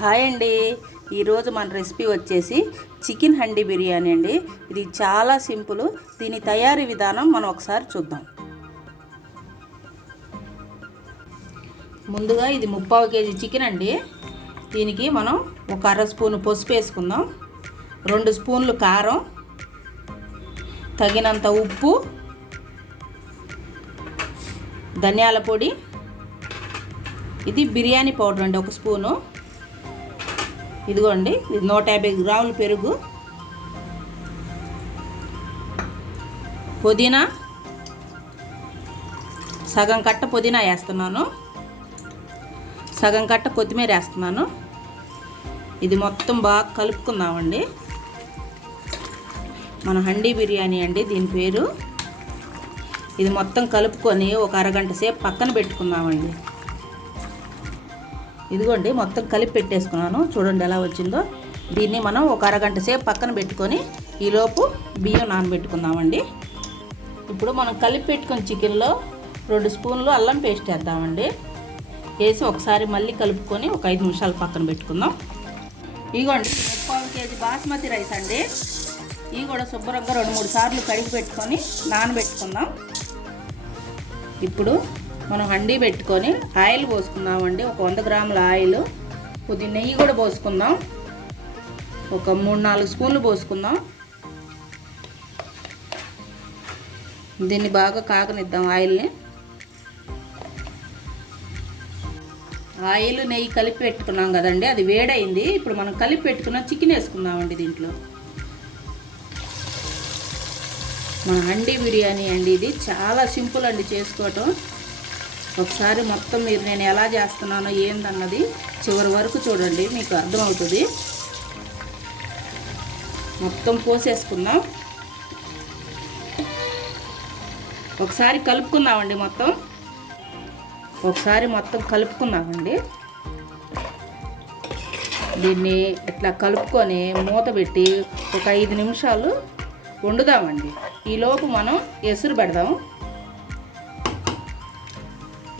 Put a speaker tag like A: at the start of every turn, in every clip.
A: Hi అండి. ఈరోజు మన రెసిపీ వచ్చేసి చికెన్ హండీ బిర్యానీ అండి. ఇది చాలా సింపుల్. దీని తయారీ విధానం మనం ఒకసారి చూద్దాం. ముందుగా ఇది ముప్పావు కేజీ చికెన్ అండి. దీనికి మనం ఒక అర స్పూన్ పసుపు వేసుకుందాం. రెండు స్పూన్లు కారం. తగినంత ఉప్పు. ధనియాల పొడి. ఇది బిర్యానీ పౌడర్ అండి ఒక స్పూను. ఇదిగోండి ఇది నూట యాభై గ్రాముల పెరుగు. పుదీనా సగం కట్ట పుదీనా వేస్తున్నాను. సగం కట్ట కొత్తిమీర వేస్తున్నాను. ఇది మొత్తం బాగా కలుపుకుందామండి. మన హండీ బిర్యానీ అండి దీని పేరు. ఇది మొత్తం కలుపుకొని ఒక అరగంట సేపు పక్కన పెట్టుకుందామండి. ఇదిగోండి మొత్తం కలిపి పెట్టేసుకున్నాను. చూడండి ఎలా వచ్చిందో. దీన్ని మనం ఒక అరగంట సేపు పక్కన పెట్టుకొని ఈలోపు బియ్యం నానబెట్టుకుందామండి. ఇప్పుడు మనం కలిపి పెట్టుకున్న చికెన్లో రెండు స్పూన్లు అల్లం పేస్ట్ వేద్దామండి. వేసి ఒకసారి మళ్ళీ కలుపుకొని ఒక ఐదు నిమిషాలు పక్కన పెట్టుకుందాం. ఇదిగోండి ముప్పావు కేజీ బాస్మతి రైస్ అండి. ఇవి కూడా శుభ్రంగా రెండు మూడు సార్లు కడిగి పెట్టుకొని నానబెట్టుకుందాం. ఇప్పుడు మనం హండీ పెట్టుకొని ఆయిల్ పోసుకుందామండి. ఒక వంద గ్రాముల ఆయిల్. కొద్దిగా నెయ్యి కూడా పోసుకుందాం. ఒక మూడు నాలుగు స్పూన్లు పోసుకుందాం. దీన్ని బాగా కాకనిద్దాం ఆయిల్ని. ఆయిల్ నెయ్యి కలిపి పెట్టుకున్నాం కదండి. అది వేడైంది. ఇప్పుడు మనం కలిపి పెట్టుకున్న చికెన్ వేసుకుందామండి దీంట్లో. మన హండీ బిర్యానీ అండి ఇది. చాలా సింపుల్ అండి చేసుకోవటం. ఒకసారి మొత్తం మీరు నేను ఎలా చేస్తున్నానో ఏందన్నది చివరి వరకు చూడండి మీకు అర్థమవుతుంది. మొత్తం పోసేసుకుందాం. ఒకసారి కలుపుకుందామండి మొత్తం. ఒకసారి మొత్తం కలుపుకుందామండి. దీన్ని ఇట్లా కలుపుకొని మూత పెట్టి ఒక ఐదు నిమిషాలు వండుదామండి. ఈలోపు మనం ఎసురు పెడదాం.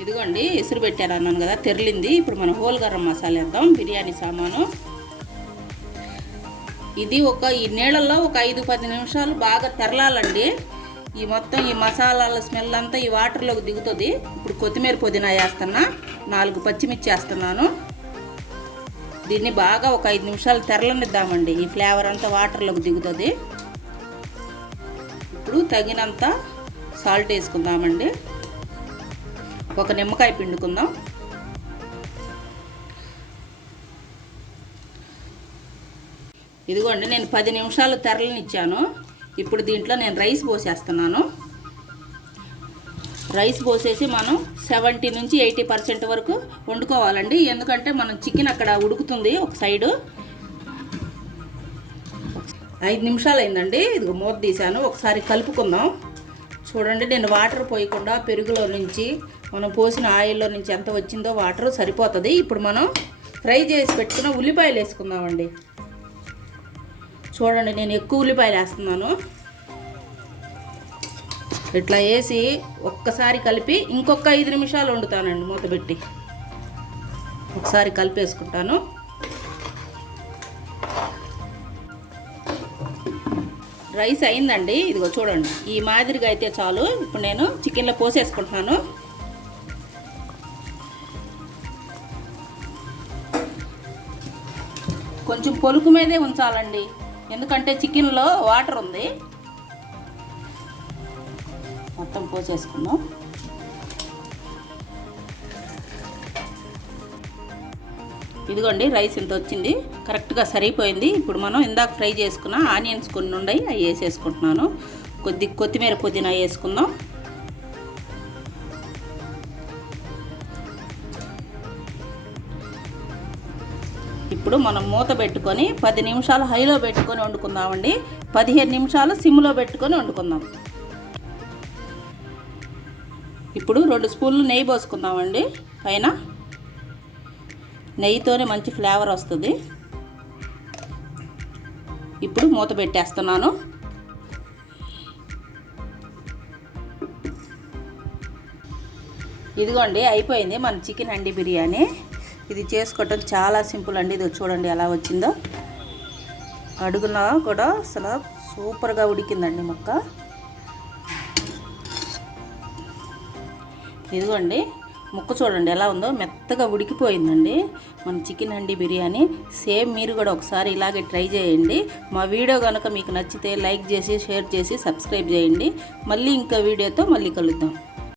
A: ఇదిగోండి ఇసురు పెట్టాను అన్నాను కదా తెరలింది. ఇప్పుడు మనం హోల్ గరం మసాలా వేద్దాం బిర్యానీ సామాను. ఇది ఒక ఈ నీళ్ళల్లో ఒక ఐదు పది నిమిషాలు బాగా తెరలాలండి. ఈ మొత్తం ఈ మసాలాల స్మెల్ అంతా ఈ వాటర్లోకి దిగుతుంది. ఇప్పుడు కొత్తిమీర పుదీనా వేస్తున్నా నాలుగు పచ్చిమిర్చి వేస్తున్నాను. దీన్ని బాగా ఒక ఐదు నిమిషాలు తెరలనిద్దామండి. ఈ ఫ్లేవర్ అంతా వాటర్లోకి దిగుతుంది. ఇప్పుడు తగినంత సాల్ట్ వేసుకుందామండి. ఒక నిమ్మకాయ పిండుకుందాం. ఇదిగోండి నేను పది నిమిషాలు తెరలనిచ్చాను ఇప్పుడు దీంట్లో నేను రైస్ పోసేస్తున్నాను. రైస్ పోసేసి మనం సెవెంటీ నుంచి ఎయిటీ పర్సెంట్ వరకు వండుకోవాలండి. ఎందుకంటే మనం చికెన్ అక్కడ ఉడుకుతుంది ఒక సైడు. ఐదు నిమిషాలు అయిందండి. ఇది మూత తీసాను ఒకసారి కలుపుకుందాం. చూడండి నేను వాటర్ పోయకుండా పెరుగులో నుంచి మనం పోసిన ఆయిల్లో నుంచి ఎంత వచ్చిందో వాటర్ సరిపోతుంది. ఇప్పుడు మనం ఫ్రై చేసి పెట్టుకున్న ఉల్లిపాయలు వేసుకుందామండి. చూడండి నేను ఎక్కువ ఉల్లిపాయలు వేస్తున్నాను. ఇట్లా వేసి ఒక్కసారి కలిపి ఇంకొక ఐదు నిమిషాలు వండుతానండి మూత పెట్టి. ఒకసారి కలిపేసుకుంటాను. రైస్ అయిందండి. ఇదిగో చూడండి. ఈ మాదిరిగా అయితే చాలు. ఇప్పుడు నేను చికెన్లో పోసేసుకుంటున్నాను. కొంచెం పొలుకు మీదే ఉంచాలండి. ఎందుకంటే చికెన్లో వాటర్ ఉంది. మొత్తం పోసేసుకుందాం. ఇదిగోండి రైస్ ఇంత వచ్చింది. కరెక్ట్గా సరిపోయింది. ఇప్పుడు మనం ఇందాక ఫ్రై చేసుకున్న ఆనియన్స్ కొన్ని ఉన్నాయి అవి వేసేసుకుంటున్నాను. కొద్ది కొత్తిమీర పుదీనా వేసుకుందాం. ఇప్పుడు మనం మూత పెట్టుకొని పది నిమిషాలు హైలో పెట్టుకొని వండుకుందామండి. పదిహేను నిమిషాలు సిమ్లో పెట్టుకొని వండుకుందాం. ఇప్పుడు రెండు స్పూన్లు నెయ్యి పోసుకుందామండి. పైన నెయ్యితోనే మంచి ఫ్లేవర్ వస్తుంది. ఇప్పుడు మూత పెట్టేస్తున్నాను. ఇదిగోండి అయిపోయింది మన చికెన్ అండి బిర్యానీ. ఇది చేసుకోవటం చాలా సింపుల్ అండి. ఇది చూడండి ఎలా వచ్చిందో. అడుగున కూడా అసలు సూపర్గా ఉడికిందండి మొక్క. ఇదిగోండి ముక్క చూడండి ఎలా ఉందో. మెత్తగా ఉడికిపోయిందండి. మన చికెన్ హండి బిర్యానీ. సేమ్ మీరు కూడా ఒకసారి ఇలాగే ట్రై చేయండి. మా వీడియో కనుక మీకు నచ్చితే లైక్ చేసి షేర్ చేసి సబ్స్క్రైబ్ చేయండి. మళ్ళీ ఇంకా వీడియోతో మళ్ళీ కలుద్దాం.